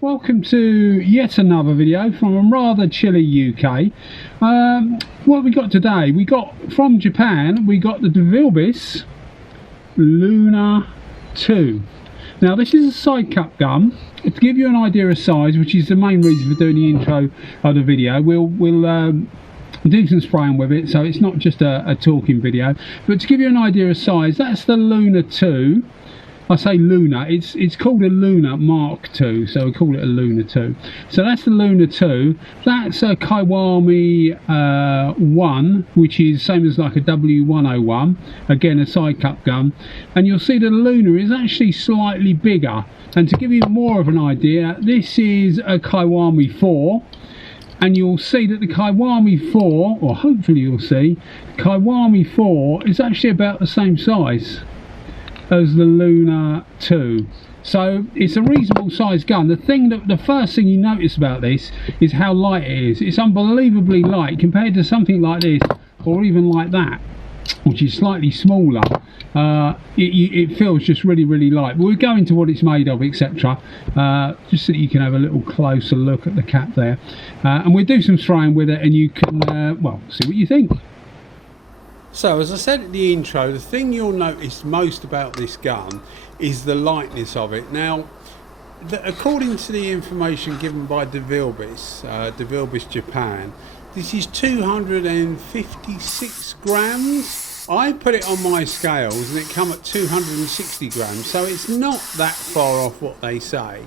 Welcome to yet another video from rather chilly UK. What have we got today? We got from Japan, we got the Devilbiss Luna 2. Now this is a side cup gun. To give you an idea of size, which is the main reason for doing the intro of the video, we'll do some spraying with it, so it's not just a talking video. But to give you an idea of size, that's the Luna 2. I say Luna, it's called a Luna Mk11, so we call it a Luna 2. So that's the Luna 2. That's a Kiwami 1, which is same as like a W101, again a side cup gun. And you'll see the Luna is actually slightly bigger. And to give you more of an idea, this is a Kiwami 4. And you'll see that the Kiwami 4, or hopefully you'll see, Kiwami 4 is actually about the same size as the Luna 2. So it's a reasonable sized gun. The first thing you notice about this is how light it is. It's unbelievably light compared to something like this, or even like that, which is slightly smaller. It feels just really light. We'll go into what it's made of, etc., just so that you can have a little closer look at the cap there, and we'll do some spraying with it, and you can well, see what you think. So as I said at the intro, the thing you'll notice most about this gun is the lightness of it. Now, according to the information given by Devilbiss Japan, this is 256 grams. I put it on my scales and it come at 260 grams, so it's not that far off what they say.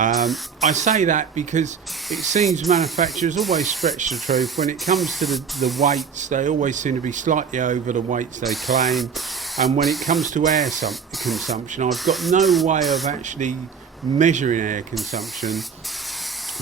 I say that because it seems manufacturers always stretch the truth. When it comes to the weights, they always seem to be slightly over the weights they claim. And when it comes to air consumption, I've got no way of actually measuring air consumption,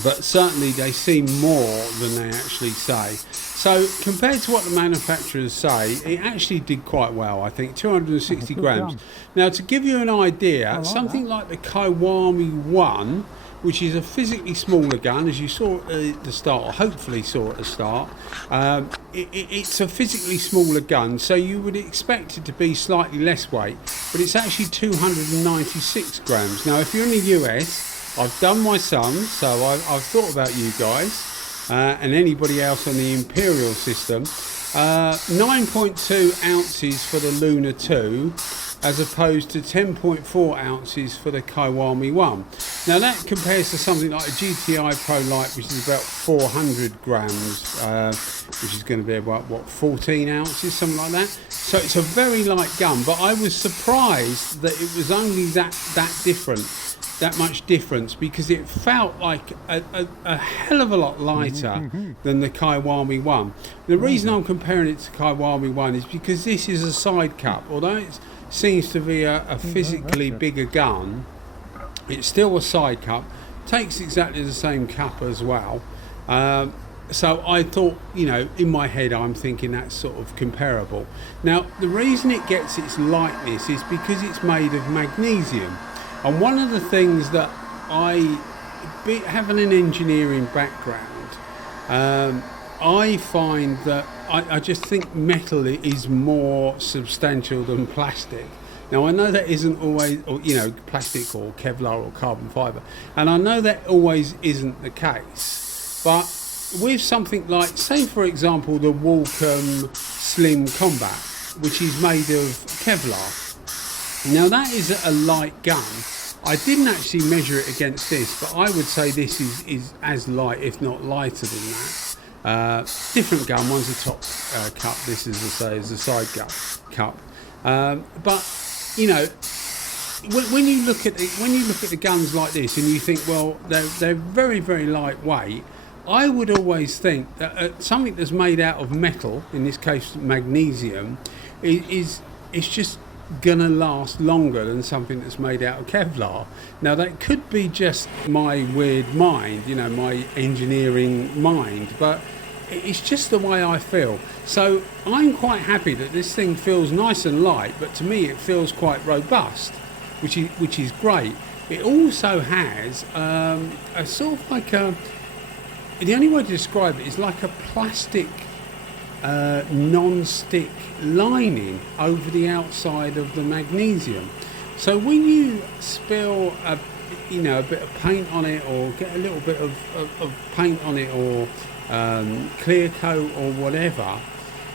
but certainly they seem more than they actually say. So compared to what the manufacturers say, it actually did quite well. I think 260 grams. Now, to give you an idea, something like the Kiwami 1, which is a physically smaller gun, as you saw at the start, or hopefully saw at the start, it's a physically smaller gun, so you would expect it to be slightly less weight, but it's actually 296 grams. Now, if you're in the US, I've done my sums, so I've thought about you guys. And anybody else on the Imperial system, 9.2 ounces for the Luna 2 as opposed to 10.4 ounces for the Kiwami 1. Now that compares to something like a GTI Pro Light, which is about 400 grams, which is going to be about, what, 14 ounces, something like that. So it's a very light gun, but I was surprised that it was only that much difference, because it felt like a hell of a lot lighter than the Kiwami 1. The reason I'm comparing it to Kiwami 1 is because this is a side cup. Although it seems to be a physically bigger gun, it's still a side cup, takes exactly the same cup as well. So I thought, you know, in my head I'm thinking that's sort of comparable. Now the reason it gets its lightness is because it's made of magnesium. And one of the things that having an engineering background, I find that I just think metal is more substantial than plastic. Now I know that isn't always, or, you know, plastic or Kevlar or carbon fibre, and I know that always isn't the case. But with something like, say for example, the Walcom Slim Combat, which is made of Kevlar. Now that is a light gun. I didn't actually measure it against this, but I would say this is as light, if not lighter than that. Different gun, one's a top cup, this is, as I say, is a side cup. But you know, when you look at the guns like this and you think, well, they're very lightweight, I would always think that something that's made out of metal, in this case magnesium, is just gonna last longer than something that's made out of Kevlar. Now that could be just my weird mind, you know, my engineering mind, but it's just the way I feel. So I'm quite happy that this thing feels nice and light, but to me it feels quite robust, which is great. It also has a sort of like the only way to describe it is like a plastic non-stick lining over the outside of the magnesium. So when you spill you know, a bit of paint on it, or get a little bit of paint on it, or clear coat or whatever,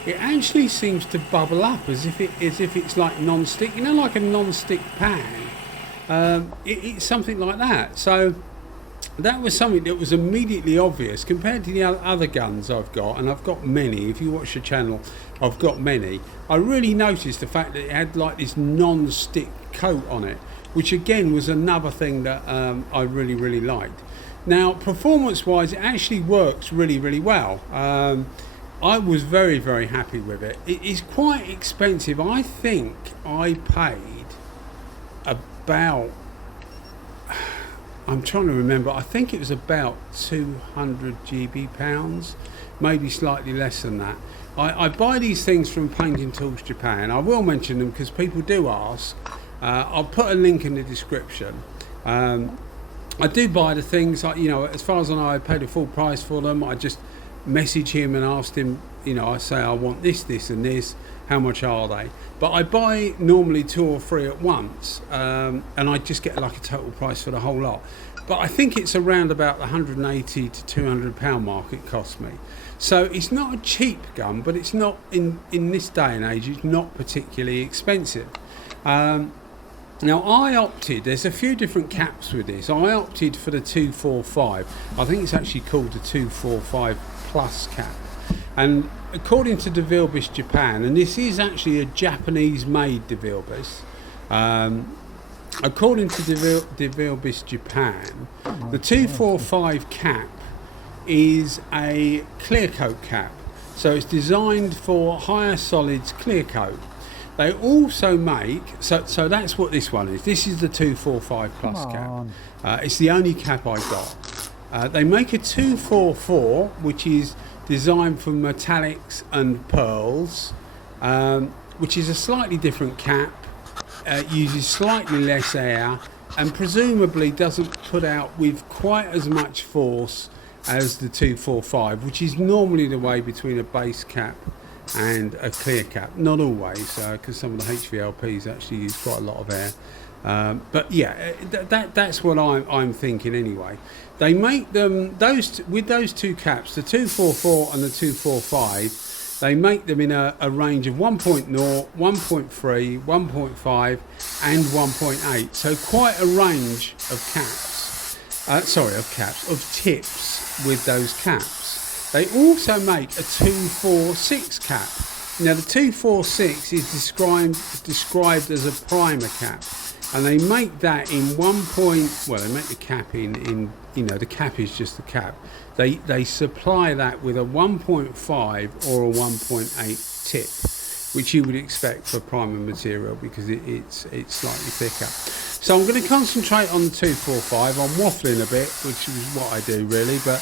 it actually seems to bubble up as if it's like non-stick, you know, like a non-stick pan. It's something like that. So that was something that was immediately obvious compared to the other guns I've got, and I've got many. If you watch the channel, I've got many. I really noticed the fact that it had like this non-stick coat on it, which again was another thing that I really liked. Now, performance-wise, it actually works really well. I was very happy with it. It is quite expensive. I think I paid about, I'm trying to remember, I think it was about 200 GB pounds, maybe slightly less than that. I buy these things from Painting Tools Japan. I will mention them because people do ask. I'll put a link in the description. I do buy the things, you know, as far as I know, I paid a full price for them. I just message him and asked him, you know, I say I want this and this, how much are they? But I buy normally 2 or 3 at once, and I just get like a total price for the whole lot. But I think it's around about the 180 to 200 pound mark it cost me. So it's not a cheap gun, but it's not, in this day and age, it's not particularly expensive. Now I opted, there's a few different caps with this. I opted for the 245. I think it's actually called the 245 Plus cap. And according to Devilbiss Japan, and this is actually a Japanese made Devilbiss, according to Devilbiss Japan, the 245 cap is a clear coat cap. So it's designed for higher solids clear coat. They also make, so that's what this one is. This is the 245 Plus cap. It's the only cap I got. They make a 244, which is designed for metallics and pearls, which is a slightly different cap, uses slightly less air, and presumably doesn't put out with quite as much force as the 245, which is normally the way between a base cap and a clear cap. Not always, because some of the HVLPs actually use quite a lot of air. But yeah, that's what I'm thinking anyway. They make them, with those two caps, the 244 and the 245, they make them in a range of 1.0, 1.3, 1.5 and 1.8. So quite a range of caps, of tips with those caps. They also make a 246 cap. Now the 246 is described as a primer cap, and they make that in they make the cap in you know, the cap is just the cap. They supply that with a 1.5 or a 1.8 tip, which you would expect for primer material because it's slightly thicker. So I'm going to concentrate on the 245. I'm waffling a bit, which is what I do really, but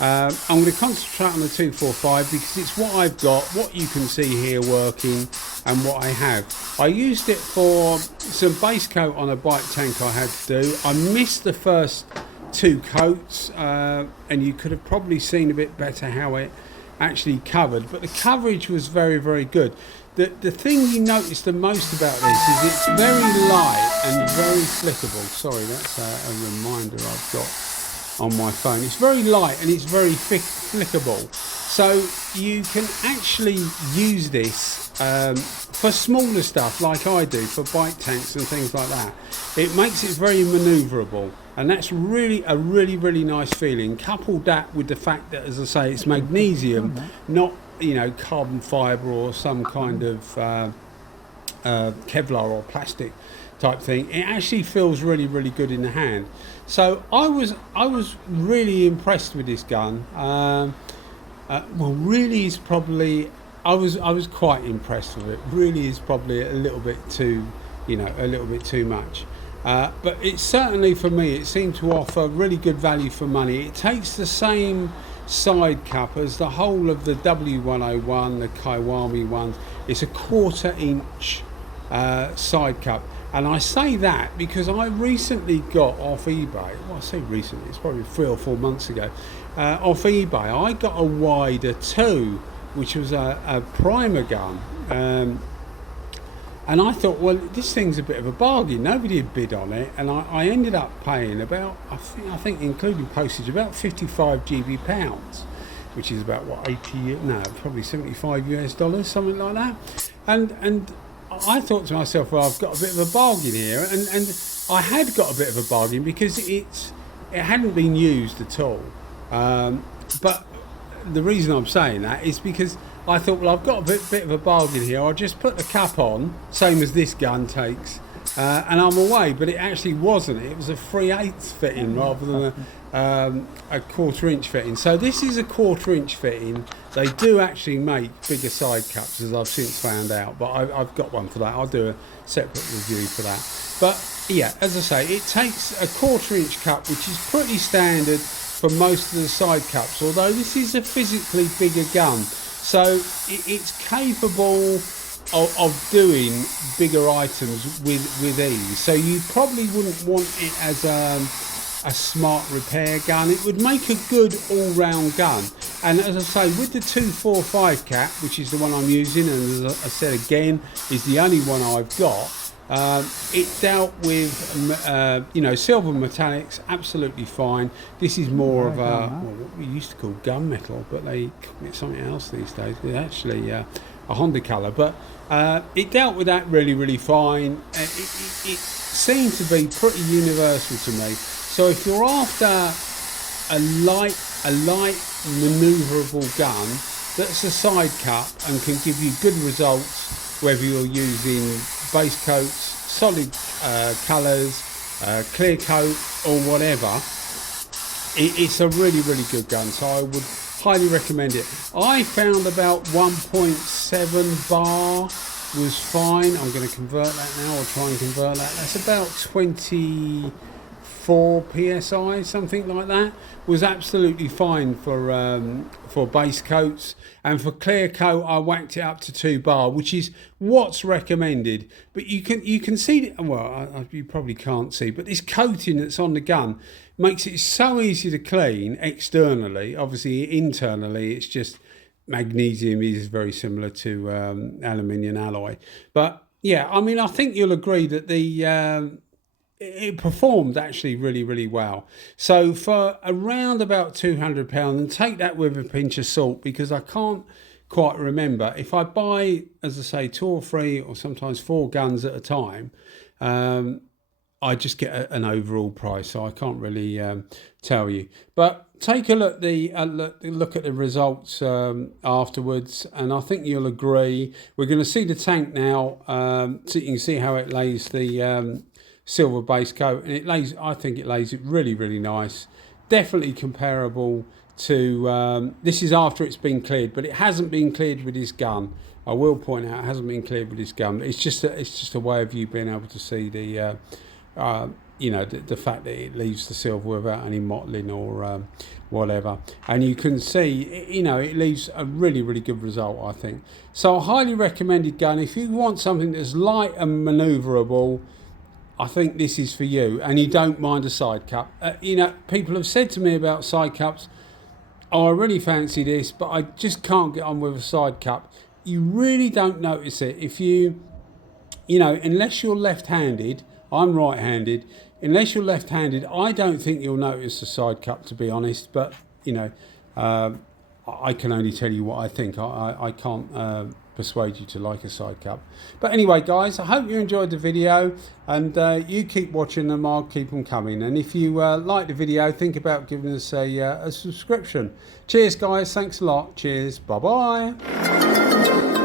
I'm going to concentrate on the 245 because it's what I've got, what you can see here working, and what I have. I used it for some base coat on a bike tank I had to do. I missed the first 2 coats, and you could have probably seen a bit better how it actually covered, but the coverage was very good. The thing you notice the most about this is it's very light and very flickable. Sorry, that's a reminder I've got on my phone. It's very light and it's very flickable, so you can actually use this for smaller stuff like I do, for bike tanks and things like that. It makes it very manoeuvrable, and that's really a really nice feeling. Couple that with the fact that, as I say, it's magnesium, not, you know, carbon fibre or some kind of Kevlar or plastic type thing. It actually feels really good in the hand. So I was really impressed with this gun. Really is probably, I was quite impressed with it. Really is probably a little bit too, you know, a little bit too much. But it certainly, for me, it seemed to offer really good value for money. It takes the same side cup as the whole of the W101, the Kiwami ones. It's a 1/4 inch side cup. And I say that because I recently got off eBay, well, I say recently, it's probably 3 or 4 months ago, off eBay, I got a wider 2, which was a primer gun. And I thought, well, this thing's a bit of a bargain. Nobody had bid on it, and I ended up paying about, I think including postage, about 55 GB pounds, which is about what, 80, no, probably 75 US dollars, something like that. And I thought to myself, well, I've got a bit of a bargain here, and I had got a bit of a bargain because it hadn't been used at all. But the reason I'm saying that is because I thought, well, I've got a bit of a bargain here. I'll just put the cap on, same as this gun takes, and I'm away. But it actually wasn't. It was a 3/8 fitting rather than a 1/4 inch fitting. So this is a 1/4 inch fitting. They do actually make bigger side caps, as I've since found out. But I've got one for that. I'll do a separate review for that. But yeah, as I say, it takes a 1/4 inch cap, which is pretty standard for most of the side caps. Although this is a physically bigger gun. So it's capable of doing bigger items with ease. So you probably wouldn't want it as a smart repair gun. It would make a good all-round gun. And as I say, with the 245 cap, which is the one I'm using, and as I said again, is the only one I've got, it dealt with silver metallics absolutely fine. This is more of what we used to call gunmetal, but they call it something else these days. It's actually a Honda colour, but it dealt with that really fine. It seemed to be pretty universal to me. So if you're after a light manoeuvrable gun that's a side cap and can give you good results, whether you're using base coats, solid colours, clear coat or whatever, it's a really good gun. So I would highly recommend it. I found about 1.7 bar was fine. I'm going to convert that now, or try and convert that. That's about 24 psi, something like that. Was absolutely fine for base coats, and for clear coat I whacked it up to 2 bar, which is what's recommended. But you can see, well, you probably can't see, but this coating that's on the gun makes it so easy to clean externally. Obviously internally it's just magnesium is very similar to aluminium alloy. But yeah, I mean, I think you'll agree that it performed actually really well. So for around about £200, and take that with a pinch of salt, because I can't quite remember if I buy, as I say, 2 or 3 or sometimes 4 guns at a time, I just get an overall price, so I can't really tell you. But take a look at the results afterwards, and I think you'll agree. We're going to see the tank now, so you can see how it lays the silver base coat, and I think it lays it really nice. Definitely comparable to this is after it's been cleared, but it hasn't been cleared with this gun. I will point out it hasn't been cleared with this gun. It's just a way of you being able to see the the fact that it leaves the silver without any mottling or whatever, and you can see it leaves a really good result, I think. So a highly recommended gun. If you want something that's light and manoeuvrable, I think this is for you, and you don't mind a side cup. People have said to me about side cups, oh, I really fancy this, but I just can't get on with a side cup. You really don't notice it if unless you're left-handed. I'm right-handed. Unless you're left-handed, I don't think you'll notice the side cup, to be honest. But I can only tell you what I think. I can't persuade you to like a side cup. But anyway, guys, I hope you enjoyed the video, and you keep watching them. I'll keep them coming. And if you like the video, think about giving us a subscription. Cheers, guys. Thanks a lot. Cheers. Bye bye.